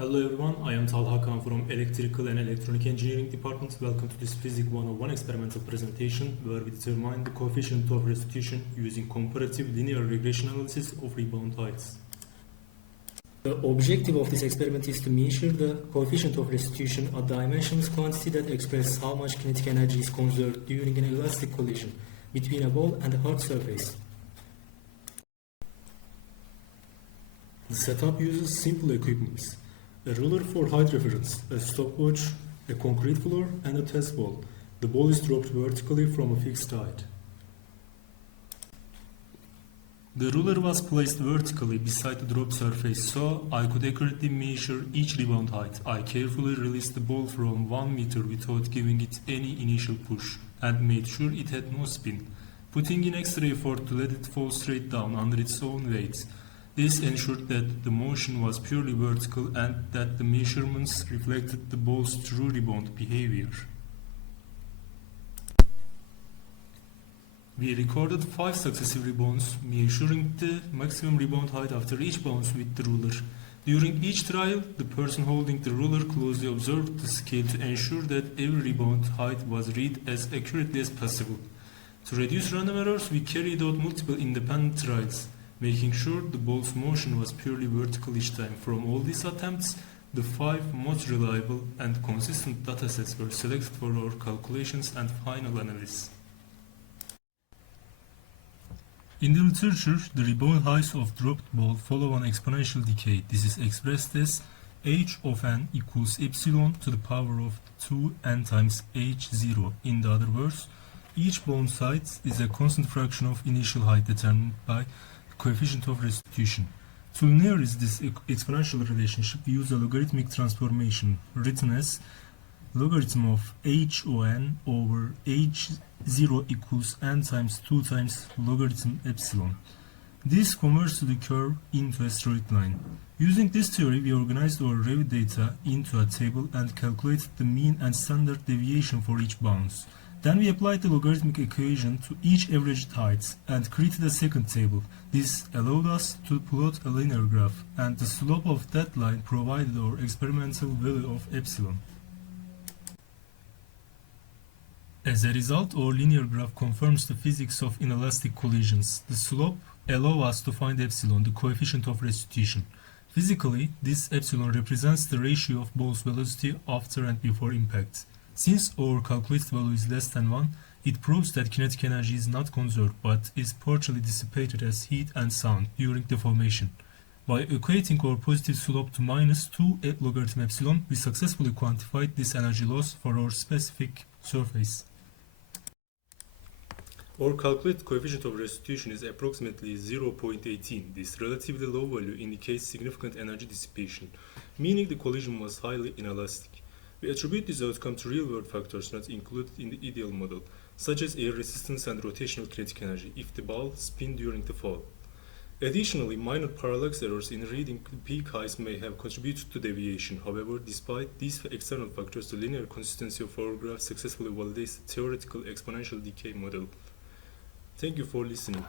Hello everyone, I am Talha Khan from Electrical and Electronic Engineering Department. Welcome to this Physics 101 experimental presentation where we determine the coefficient of restitution using comparative linear regression analysis of rebound heights. The objective of this experiment is to measure the coefficient of restitution, a dimensionless quantity that expresses how much kinetic energy is conserved during an elastic collision between a ball and a hard surface. The setup uses simple equipment: a ruler for height reference, a stopwatch, a concrete floor, and a test ball. The ball is dropped vertically from a fixed height. The ruler was placed vertically beside the dropped surface so I could accurately measure each rebound height. I carefully released the ball from 1 meter without giving it any initial push and made sure it had no spin, putting in extra effort to let it fall straight down under its own weight. This ensured that the motion was purely vertical and that the measurements reflected the ball's true rebound behavior. We recorded 5 successive rebounds, measuring the maximum rebound height after each bounce with the ruler. During each trial, the person holding the ruler closely observed the scale to ensure that every rebound height was read as accurately as possible. To reduce random errors, we carried out multiple independent trials, making sure the ball's motion was purely vertical each time. From all these attempts, the 5 most reliable and consistent datasets were selected for our calculations and final analysis. In the literature, the rebound heights of dropped ball follow an exponential decay. This is expressed as h of n equals epsilon to the power of 2n times h0. In the other words, each bounce height is a constant fraction of initial height determined by coefficient of restitution. To linearize this exponential relationship, we use a logarithmic transformation written as logarithm of h o n over h0 equals n times 2 times logarithm epsilon. This converts the curve into a straight line. Using this theory, we organized our Revit data into a table and calculated the mean and standard deviation for each bounce. Then we applied the logarithmic equation to each averaged height and created a second table. This allowed us to plot a linear graph, and the slope of that line provided our experimental value of epsilon. As a result, our linear graph confirms the physics of inelastic collisions. The slope allows us to find epsilon, the coefficient of restitution. Physically, this epsilon represents the ratio of ball's velocity after and before impact. Since our calculated value is less than 1, it proves that kinetic energy is not conserved but is partially dissipated as heat and sound during deformation. By equating our positive slope to minus 2 logarithm epsilon, we successfully quantified this energy loss for our specific surface. Our calculated coefficient of restitution is approximately 0.18. This relatively low value indicates significant energy dissipation, meaning the collision was highly inelastic. We attribute this outcome to real-world factors not included in the ideal model, such as air resistance and rotational kinetic energy if the ball spun during the fall. Additionally, minor parallax errors in reading peak heights may have contributed to deviation. However, despite these external factors, the linear consistency of our graph successfully validates the theoretical exponential decay model. Thank you for listening.